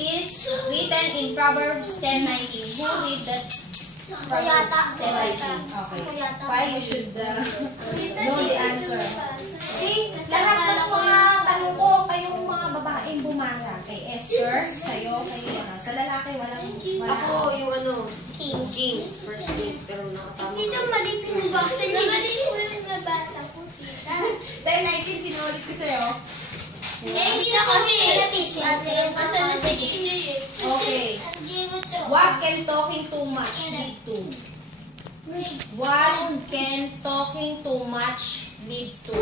is written in Proverbs 10:19. Who read that Proverbs 10:19? Okay. Why you should know the answer? See, lahat ng mga tanong ko, kayong mga babaeng bumasa. Kay Esther, sa'yo, kay sa lalaki, wala. Ako, yung Kings. First week, pero nakatama. Hindi na mali yung basta niya. Mali ko yung nabasa ko, tita. 10:19, pinulit ko sa'yo. Hindi na kasi si ate yung basa na sa niya. Okay. What can talking too much lead to? What can talking too much lead to?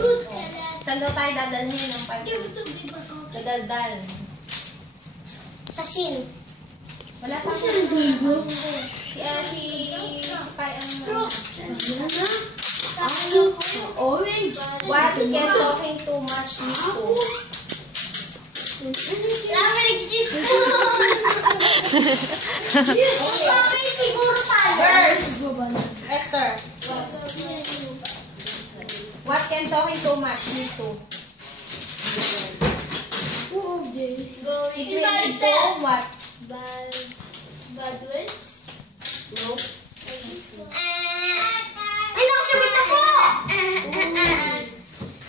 Saan daw tayo dadalhin ng 5 minutes? Dadaldal. Sa sin. Wala pa ako. Si Pai ang Orange. What can talking too much lead to? Lama nag-jits ko. Okay, siguro tayo. Girls! Esther. What can talking too much lead to? Who of this? It will lead to what? Bad words? No. Ay, nakasagot na po!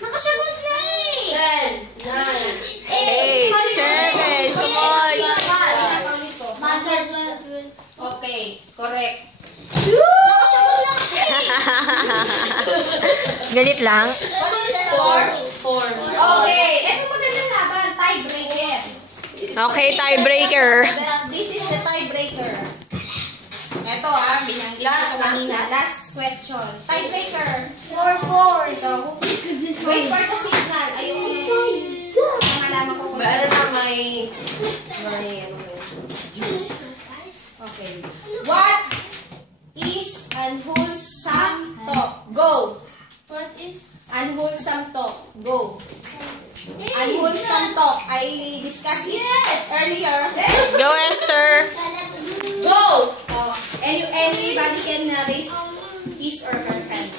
Nakasagot na eh! 10, 9, 8, 7, sumoy! Bad words. Okay, correct. Nakasagot na kasi! Galit lang? What is the score? 4. Okay, eto magandang laban, tiebreaker. Okay, tiebreaker. This is the tiebreaker. Eto binanggit ko kanina. Last question. Tiebreaker. 4-4. So, wait for the signal. Ayoko na malaman ko kung Meron na may Okay. What is unwholesome talk? Go. What is? Unwholesome talk. Go. Unwholesome talk. I discussed it earlier. Go, Esther! Go! Anybody can raise his or her hand.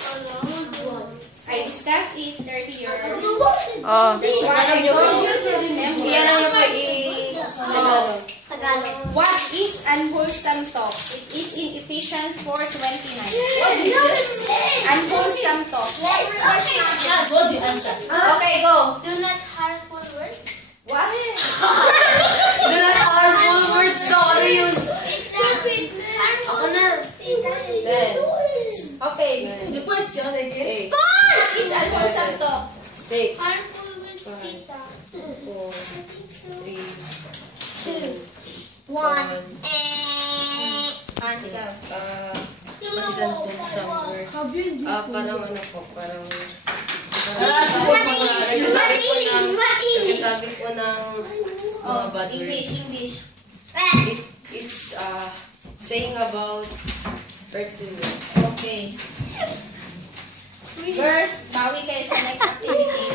I discussed it earlier. Oh. That's why I told you to remember. Iyan ang yung Tagalog. What is unwholesome talk? It is in Ephesians 4:29. What is it? Unwholesome talk. Yes, what do you answer? Okay, go. Do not harmful words. What? Do not harmful words. So, ano yun? Ako na. Then. Okay. The question again. What is unwholesome talk? 6, Harmful words, tita. 4, 3, 2, 1. Hans, ikaw. what is unwholesome word? Parang ano po, parang nagsasabi po ng mga bad words. English. It's saying about hurtful words. Okay. Girls, bawi kayo sa next activity.